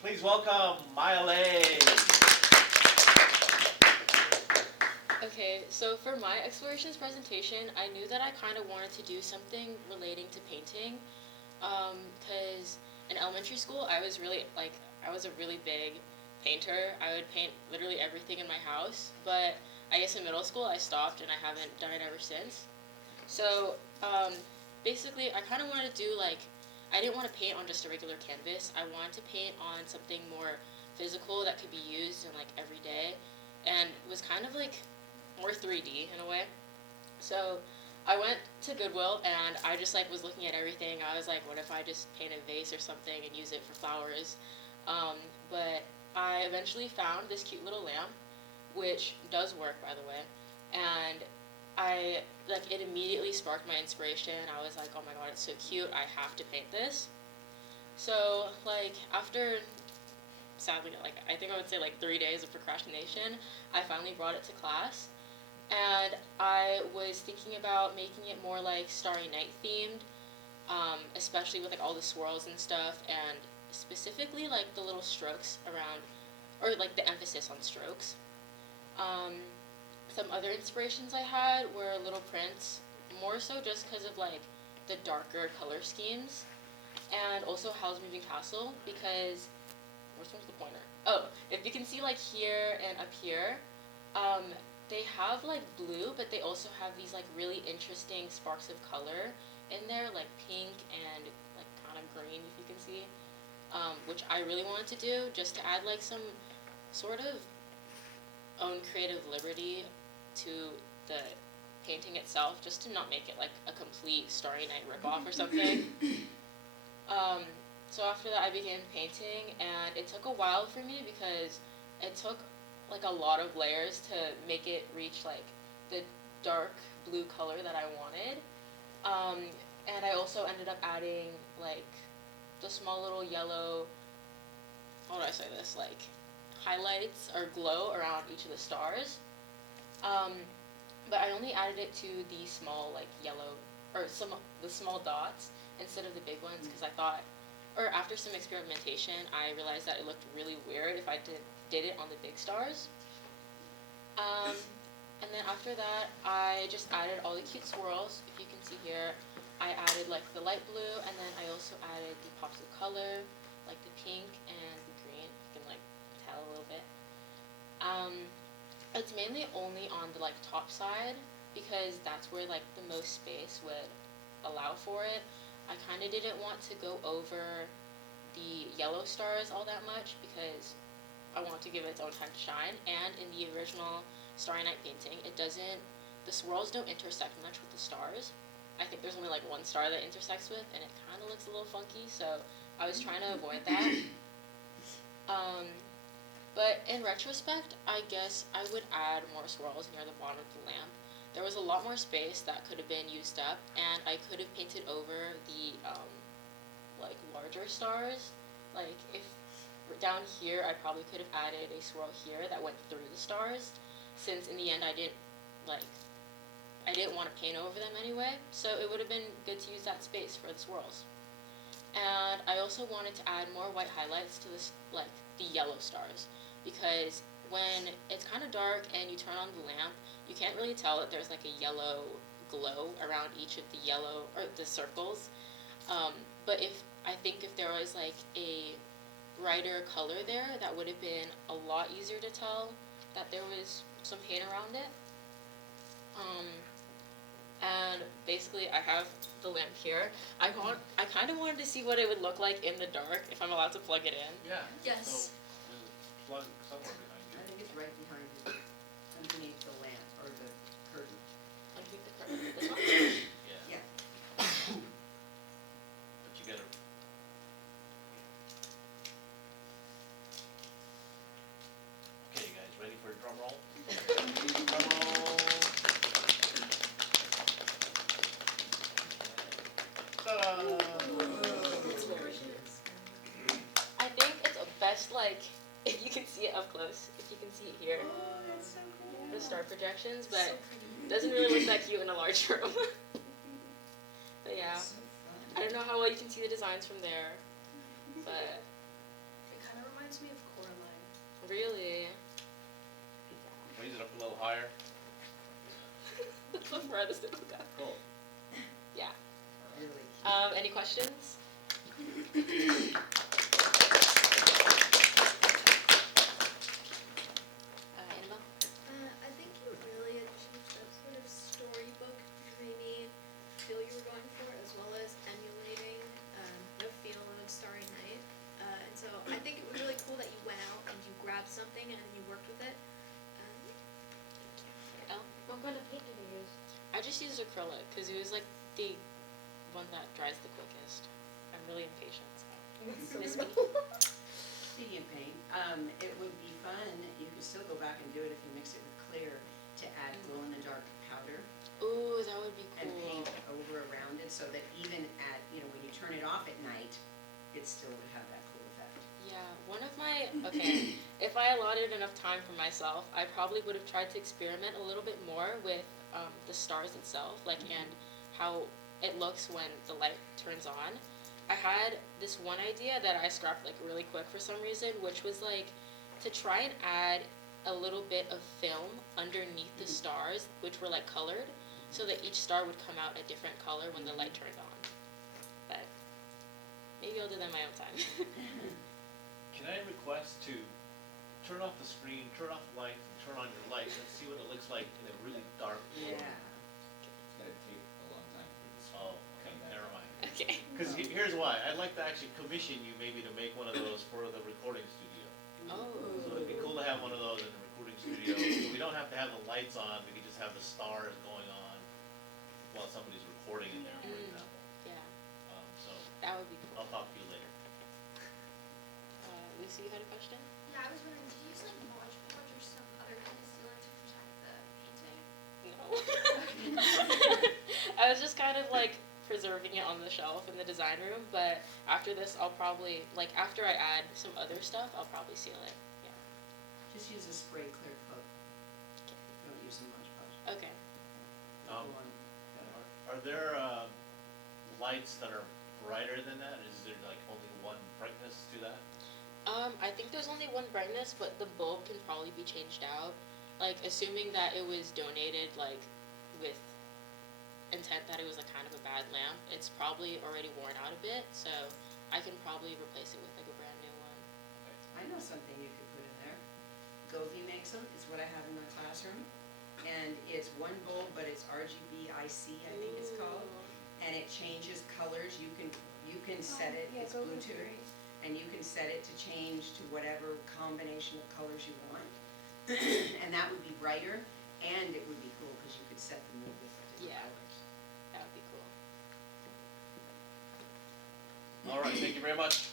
Please welcome Maya LeiB. Okay, so for my explorations presentation, I knew that I kind of wanted to do something relating to painting, because in elementary school I was a really big painter. I would paint literally everything in my house, but I guess in middle school I stopped and I haven't done it ever since. So basically I kind of wanted to do I didn't want to paint on just a regular canvas. I wanted to paint on something more physical that could be used in every day, and was kind of more 3D in a way. So I went to Goodwill and I just was looking at everything. I was like, what if I just paint a vase or something and use it for flowers? But I eventually found this cute little lamp, which does work, by the way, and it immediately sparked my inspiration. I was like, oh my god, it's so cute, I have to paint this. So after, sadly, I think I would say 3 days of procrastination, I finally brought it to class, and I was thinking about making it more Starry Night themed, especially with all the swirls and stuff, and specifically the little strokes around, or the emphasis on strokes. Some other inspirations I had were little prints, more so just because of the darker color schemes, and also Howl's Moving Castle, because which one's the pointer? Oh, if you can see here and up here, they have blue, but they also have these really interesting sparks of color in there, pink and kind of green, if you can see, which I really wanted to do just to add some sort of own creative liberty to the painting itself, just to not make it a complete Starry Night ripoff or something. So after that I began painting, and it took a while for me because it took a lot of layers to make it reach the dark blue color that I wanted. And I also ended up adding the small little yellow, how do I say this, highlights or glow around each of the stars. But I only added it to the small yellow, or the small dots instead of the big ones, because I thought, or after some experimentation, I realized that it looked really weird if I did it on the big stars. And then after that, I just added all the cute swirls. If you can see here, I added the light blue, and then I also added the pops of color, the pink and the green. You can tell a little bit. It's mainly only on the top side, because that's where the most space would allow for it. I kind of didn't want to go over the yellow stars all that much, because I want to give it its own time to shine. And in the original Starry Night painting, the swirls don't intersect much with the stars. I think there's only one star that intersects with, and it kind of looks a little funky, so I was trying to avoid that. But in retrospect, I guess I would add more swirls near the bottom of the lamp. There was a lot more space that could have been used up, and I could have painted over the larger stars. If down here, I probably could have added a swirl here that went through the stars, since in the end I didn't want to paint over them anyway, so it would have been good to use that space for the swirls. And I also wanted to add more white highlights to this, the yellow stars, because when it's kind of dark and you turn on the lamp, you can't really tell that there's a yellow glow around each of the yellow, or the circles. But I think if there was a brighter color there, that would have been a lot easier to tell that there was some paint around it. And basically I have the lamp here. I kind of wanted to see what it would look like in the dark, if I'm allowed to plug it in. Yeah. Yes. So there's a plug somewhere behind you. I think it's right behind you, underneath the lamp, or the curtain. Underneath the curtain. This one? Yeah. Yeah. But you gotta. Okay, you guys ready for a drum roll? Drum roll. Ta-da! I think it's best if you can see it up close, if you can see it here, Oh, that's so cool. the star projections, So but pretty. it doesn't really look that cute in a large room. But yeah, So fun. I don't know how well you can see the designs from there, but It kind of questions? Annabelle? I think you really achieved that sort of storybook dreamy feel you were going for, as well as emulating the feel of Starry Night. And so I think it was really cool that you went out and you grabbed something and you worked with it. Elle? What kind of paint did you use? I just used acrylic because it was like the one that dries the quickest. I'm really impatient. So. Miss me? Speaking of paint, it would be fun, you could still go back and do it if you mix it with clear, to add glow-in-the-dark powder Ooh, that would be and cool. paint over around it, so that even at, when you turn it off at night, it still would have that cool effect. Yeah, one of my, okay, if I allotted enough time for myself, I probably would have tried to experiment a little bit more with the stars itself, like, and how it looks when the light turns on. I had this one idea that I scrapped like really quick for some reason, which was like to try and add a little bit of film underneath the stars, which were like colored, so that each star would come out a different color when the light turned on. But maybe I'll do that in my own time. Can I request to turn off the screen, turn off the light, and turn on your light, and see what it looks like in a really dark room? Yeah. It's gonna take a long time for this. Oh, okay, never mind. Okay. Because here's why, I'd like to actually commission you maybe to make one of those for the recording studio. Oh. So it'd be cool to have one of those in the recording studio, so we don't have to have the lights on, we could just have the stars going on while somebody's recording in there, for example. Yeah, So, that would be cool. I'll talk to you later. Lucy, you had a question? Yeah, I was wondering, did you use like Mod Podge or some other kind of sealant to protect the painting? No. I was just kind of like preserving it on the shelf in the design room, but after this I'll probably, like after I add some other stuff, I'll probably seal it. Yeah. Just use a spray clear coat. Don't use a Mod Podge. Okay. Um, Go on. Are there lights that are brighter than that? Is there like only one brightness to that? I think there's only one brightness, but the bulb can probably be changed out. Like assuming that it was donated like with intent that it was like kind of a bad lamp, it's probably already worn out a bit, so I can probably replace it with like a brand new one. I know something you could put in there. Govee makes them, it's what I have in my classroom. And it's one bulb, but it's RGB IC, I think it's called. And it changes colors, you can set it, it's Bluetooth. And you can set it to change to whatever combination of colors you want. And that would be brighter, and it would be cool, because you could set the mood with different Yeah. colors. That would be cool. All right, thank you very much.